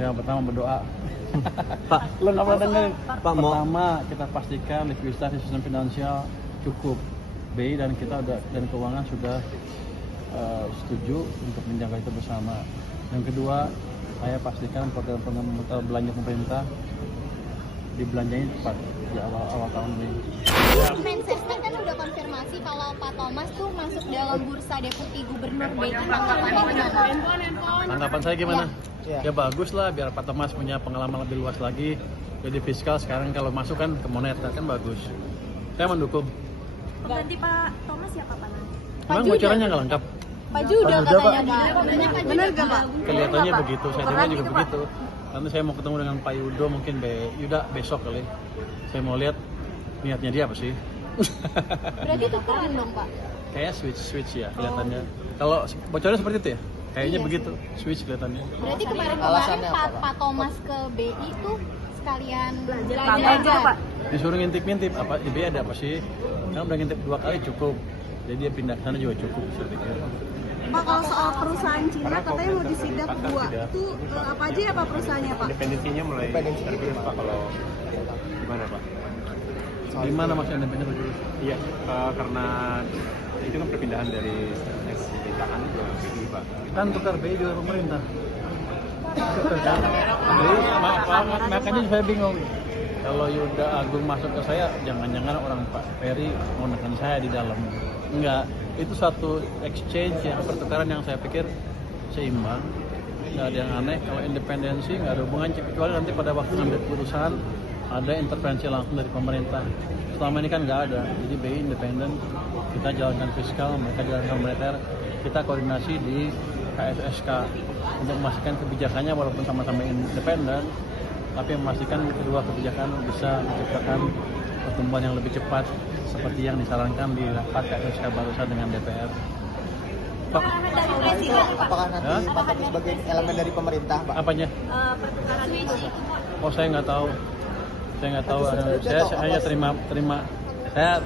Yang pertama berdoa. Pak, Lo nggak pernah dengar? Pak, Pertama kita pastikan likuiditas di sistem finansial cukup. BI dan kita dan keuangan sudah setuju untuk menjaga itu bersama. Yang kedua, saya pastikan program-program belanja pemerintah dibelanjain cepat di awal tahun ini. Mensesnek kan udah konfirmasi kalau Pak Thomas tuh masuk dalam bursa deputi gubernur BI. Tanggapannya gimana? Tanggapan saya gimana? Ya. Ya bagus lah, biar Pak Thomas punya pengalaman lebih luas lagi. Jadi fiskal sekarang kalau masuk kan ke moneter kan bagus. Saya mendukung. Pengganti Pak Thomas siapa Pak nanti? Memang bocorannya nggak lengkap. Pak Juda katanya Pak. Benar gak Pak? Kelihatannya begitu, saya dengar juga Pak. begitu. Nanti saya mau ketemu dengan Pak Yudo, mungkin Yuda besok kali. Saya mau lihat niatnya dia apa sih. Berarti tukeran dong Pak? Kayak switch ya kelihatannya. Kalau bocornya seperti itu ya? Kayaknya Iya. begitu, switch kelihatannya. Berarti kemarin Alasannya apa, Pak? Pak Thomas ke BI tuh sekalian Belanja Pak. Disuruh ngintip-ngintip, apa di BI ada apa sih? Kan udah ngintip 2 kali cukup. Jadi dia pindah ke sana juga cukup, saya pikir. Pak, kalau soal perusahaan Cina katanya mau disidak 2 itu apa aja ya Pak perusahaannya Pak? Independensinya mulai tergerus Pak, kalau gimana Pak? Gimana maksudnya independen Pak Julius? Iya, karena itu kan perpindahan dari SBTAN ke BI Pak. Kan tukar BI juga pemerintah. Jadi makanya saya bingung. Kalau Yuda Agung masuk ke saya, jangan-jangan orang Pak Ferry mau menekan saya di dalam. Enggak, itu satu exchange ya, pertukaran yang saya pikir seimbang. Nggak ada yang aneh. Kalau independensi nggak ada hubungan, kecuali nanti pada waktu ngambil keputusan ada intervensi langsung dari pemerintah. Selama ini kan nggak ada. Jadi BI independen, kita jalankan fiskal, mereka jalankan moneter, kita koordinasi di KSSK untuk memastikan kebijakannya walaupun sama-sama independen, tapi memastikan kedua kebijakan bisa menciptakan pertumbuhan yang lebih cepat seperti yang disarankan di rapat KSSK barusan dengan DPR. Pak, Apakah nanti Pak Thomas sebagai elemen dari pemerintah, Pak? apanya? Pertukaran itu Oh, saya nggak tahu. Saya nggak tahu. Saya hanya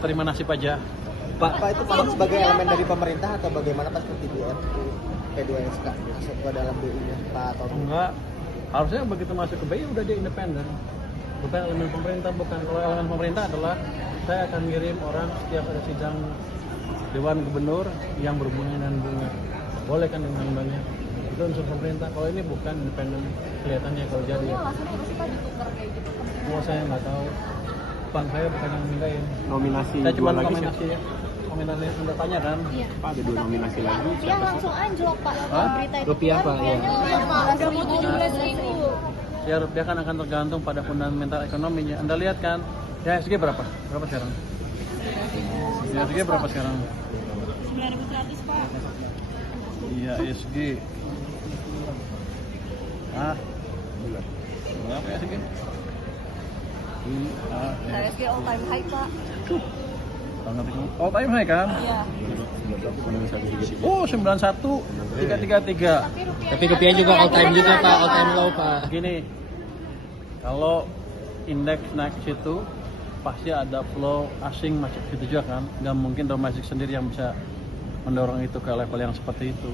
terima nasib aja. Pak itu Pak sebagai elemen dari pemerintah atau bagaimana Pak seperti di P2SK masuk ke dalam BI-nya Pak Thomas? Enggak. Harusnya begitu masuk ke BI udah dia independen. Bukan elemen pemerintah, bukan. Kalau elemen pemerintah adalah saya akan ngirim orang setiap ada sidang Dewan Gubernur yang berhubungan dengan bunga. Boleh kan dengan banknya? Itu unsur pemerintah. Kalau ini bukan independen, kelihatannya kalau jadi. Ya. Alasannya apa sih Pak ditukar kayak gitu? Oh, saya nggak tahu. Bank saya bukan yang mindahin. Nominasi Saya cuma dua lagi kombinasi ya. Kombinasi yang Anda tanya kan? Iya. Pak, ada 2 nominasi lagi. Rupiah Siapa sih? langsung anjlok Pak. Hah? Berita itu Rupiah, Pak, iya. Udah mau 17.000. Ya rupiah kan akan tergantung pada fundamental ekonominya. Anda lihat kan, ya IHSG berapa? Berapa sekarang? IHSG berapa sekarang? 9.100 Pak. Iya IHSG. Ah, berapa IHSG? HSG all time high Pak. All time high kan? Iya. Oh 91 333. Tapi rupiah juga all time juga Pak, all time low Pak. Gini, kalau indeks naik ke situ pasti ada flow asing masuk ke situ juga kan, nggak mungkin domestik sendiri yang bisa mendorong itu ke level yang seperti itu.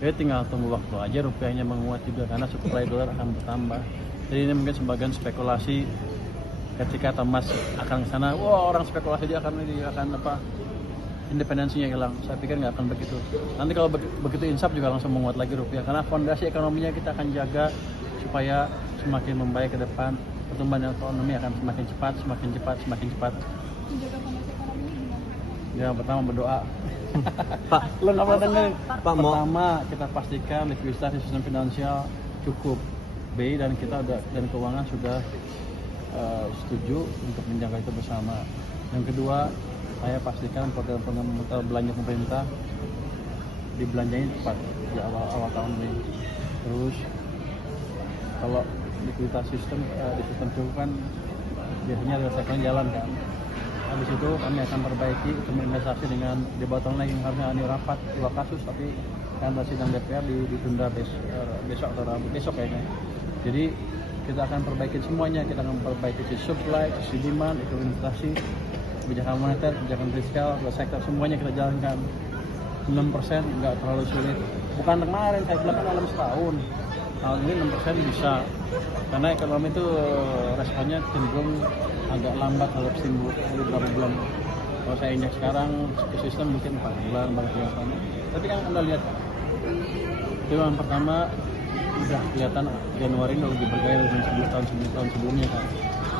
Jadi tinggal tunggu waktu aja rupiahnya menguat juga karena supply dolar akan bertambah. Jadi ini mungkin sebagian spekulasi ketika Thomas akan ke sana, wah orang spekulasi dia akan apa independensinya hilang. Saya pikir nggak akan begitu. Nanti kalau begitu insaf juga langsung menguat lagi rupiah karena fondasi ekonominya kita akan jaga supaya semakin membaik ke depan. Pertumbuhan ekonomi akan semakin cepat. Menjaga fondasi ekonomi gimana? Yang pertama berdoa. Pak, Lo nggak pernah dengar? Pak, mau Pertama kita pastikan likuiditas di sistem finansial cukup. BI dan kita dan keuangan sudah setuju untuk menjaga itu bersama. Yang kedua, saya pastikan program-program belanja pemerintah dibelanjain cepat di awal tahun ini. Terus kalau likuiditas sistem di sistem cukup kan biasanya resekan jalan kan. Habis itu kami akan perbaiki untuk investasi dengan debottleneck yang harusnya ini rapat 2 kasus tapi karena sidang DPR ditunda besok atau besok kayaknya. Jadi kita akan perbaiki semuanya, kita akan perbaiki sisi supply, sisi demand, itu investasi, kebijakan moneter, kebijakan fiskal, sektor semuanya kita jalankan. 6% nggak terlalu sulit. Bukan kemarin, saya bilang kan dalam setahun. tahun ini 6% bisa, karena ekonomi itu responnya cenderung agak lambat kalau timbul beberapa bulan. Kalau saya injak sekarang ke sistem mungkin 4 bulan baru kelihatan. Tapi kan Anda lihat, yang pertama udah kelihatan Januari ini lebih bergairah dari 10 tahun sebelumnya kan.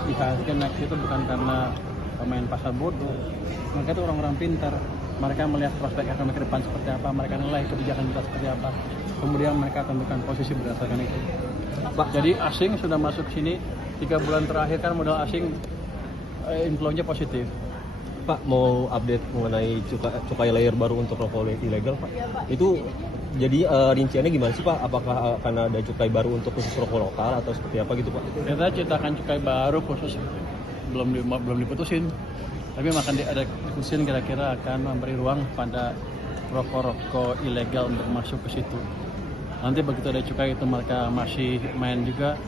IHSG naik itu bukan karena pemain pasar bodoh, mereka itu orang-orang pintar. Mereka melihat prospek ekonomi ke depan seperti apa, mereka nilai kebijakan kita seperti apa, kemudian mereka tentukan posisi berdasarkan itu. Jadi asing sudah masuk sini 3 bulan terakhir kan modal asing inflow-nya positif. Pak, mau update mengenai cukai layer baru untuk rokok ilegal, Pak? Itu jadi rinciannya gimana sih, Pak? Apakah akan ada cukai baru untuk khusus rokok lokal atau seperti apa gitu, Pak? Kita ciptakan cukai baru khusus belum diputusin, tapi ada diskusi kira-kira akan memberi ruang pada rokok-rokok ilegal untuk masuk ke situ. Nanti begitu ada cukai itu mereka masih main juga,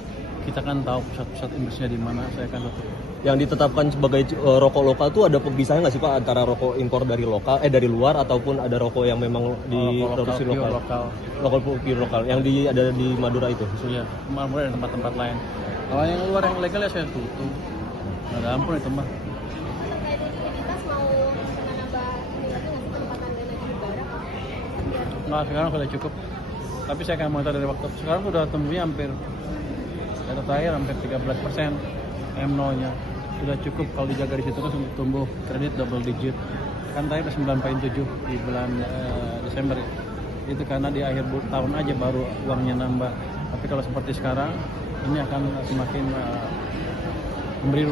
kita kan tahu pusat-pusat industrinya di mana, saya akan tutup. Yang ditetapkan sebagai rokok lokal tuh ada pemisahan nggak sih, Pak, antara rokok impor dari dari luar ataupun ada rokok yang memang diproduksi lokal? Lokal pure lokal yang ada di Madura itu. Iya, Madura dan tempat-tempat lain. Kalau yang luar yang legal ya saya tutup. Ada ampun itu mah. Terkait likuiditas mau menambah ini lagi nggak sih penempatan dana di negara? Nah sekarang sudah cukup. Tapi saya akan monitor dari waktu sekarang sudah tumbuhnya hampir data terakhir hampir 13% M0-nya. Sudah cukup kalau dijaga di situ terus untuk tumbuh kredit double digit. Kan tadi 9,7 di bulan Desember. Itu karena di akhir tahun aja baru uangnya nambah. Tapi kalau seperti sekarang ini akan semakin memberi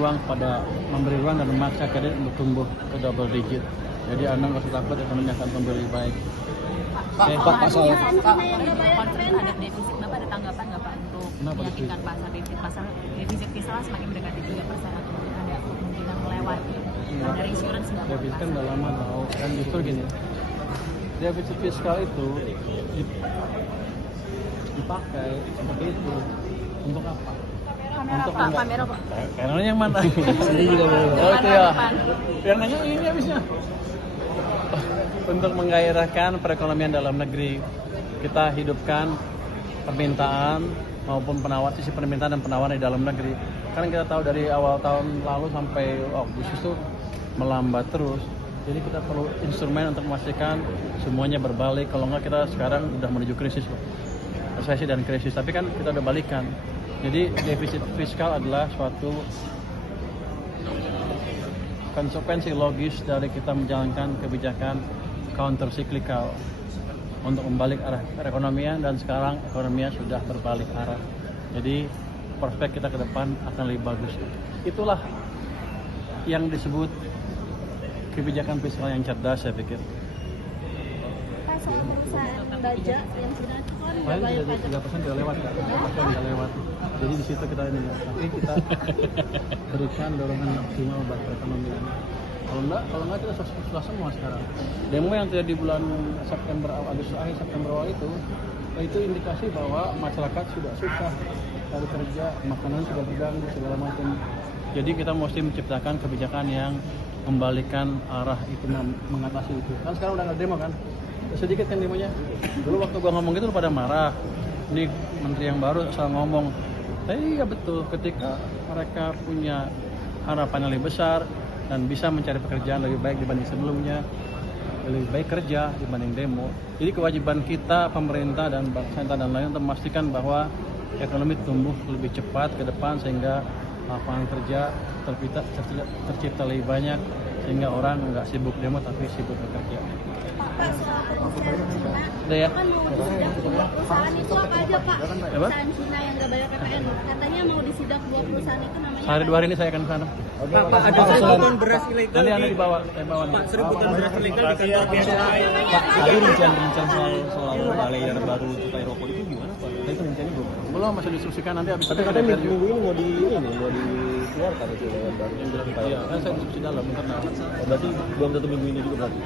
ruang dan memaksa kredit untuk tumbuh ke double digit. Jadi Anda nggak usah takut, ekonomi akan tumbuh lebih baik. Pak, soal konflik terhadap defisit, Bapak ada tanggapan nggak, Pak, untuk meyakinkan pasar defisit fiskal semakin mendekati 3% atau mungkin ada kemungkinan melewati dari insurance nggak? Defisit kan udah lama tahu, kan justru gini, defisit fiskal itu dipakai seperti itu untuk apa? Untuk kamera Pak. Kameranya yang mana? ini juga Oh itu ya. Yang nanya ini habisnya. Untuk menggairahkan perekonomian dalam negeri, kita hidupkan permintaan maupun sisi permintaan dan penawaran di dalam negeri. Kan kita tahu dari awal tahun lalu sampai Agustus itu melambat terus. Jadi kita perlu instrumen untuk memastikan semuanya berbalik. Kalau enggak kita sekarang udah menuju krisis, resesi dan krisis. Tapi kan kita udah balikan. Jadi defisit fiskal adalah suatu konsekuensi logis dari kita menjalankan kebijakan counter cyclical untuk membalik arah perekonomian, dan sekarang ekonominya sudah berbalik arah. Jadi prospek kita ke depan akan lebih bagus. Itulah yang disebut kebijakan fiskal yang cerdas, saya pikir. Pak, soal perusahaan baja yang sudah itu kan udah Paling bayar pajak. 3% sudah lewat, Kak. 3% sudah lewat. Jadi di situ kita ini, tapi kita berikan dorongan maksimal buat perekonomian. Kalau enggak kita susah semua sekarang. Demo yang terjadi di bulan September, Agustus akhir September awal itu indikasi bahwa masyarakat sudah susah cari kerja, makanan sudah terganggu segala macam. Jadi kita mesti menciptakan kebijakan yang membalikan arah itu, mengatasi itu. Kan sekarang udah nggak demo kan? Sedikit kan demonya. Dulu waktu gua ngomong gitu pada marah. Ini menteri yang baru asal ngomong. Tapi ya betul, ketika mereka punya harapan yang lebih besar dan bisa mencari pekerjaan lebih baik dibanding sebelumnya, lebih baik kerja dibanding demo. Jadi kewajiban kita, pemerintah dan bank sentral dan lain untuk memastikan bahwa ekonomi tumbuh lebih cepat ke depan sehingga lapangan kerja tercipta lebih banyak, sehingga orang nggak sibuk demo tapi sibuk bekerja. Pak, soal perusahaan Cina, Udah ya? kan mau disidak 2 perusahaan itu apa aja, Pak? Apa? Perusahaan Cina yang nggak bayar KPN, katanya mau disidak 2 perusahaan itu namanya. Sehari 2 hari ini saya akan ke sana. Pak, ada 1 ton beras ilegal. Nanti Anda dibawa, saya bawa. Pak, 1 ton beras ilegal di kantor BCA. Pak, tadi rincian soal layer baru cukai rokok itu gimana, Pak? Itu rinciannya belum? Belum, masih diskusikan nanti habis. Tapi katanya minggu ini mau dikeluarkan itu layer baru. Iya, kan saya diskusi dalam internal. Berarti belum tentu minggu ini juga berarti.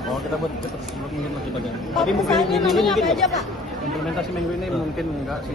Oh, kita buat mungkin masih bagian. Tapi mungkin minggu ini Namanya mungkin apa aja, Pak? Implementasi minggu ini mungkin enggak sih.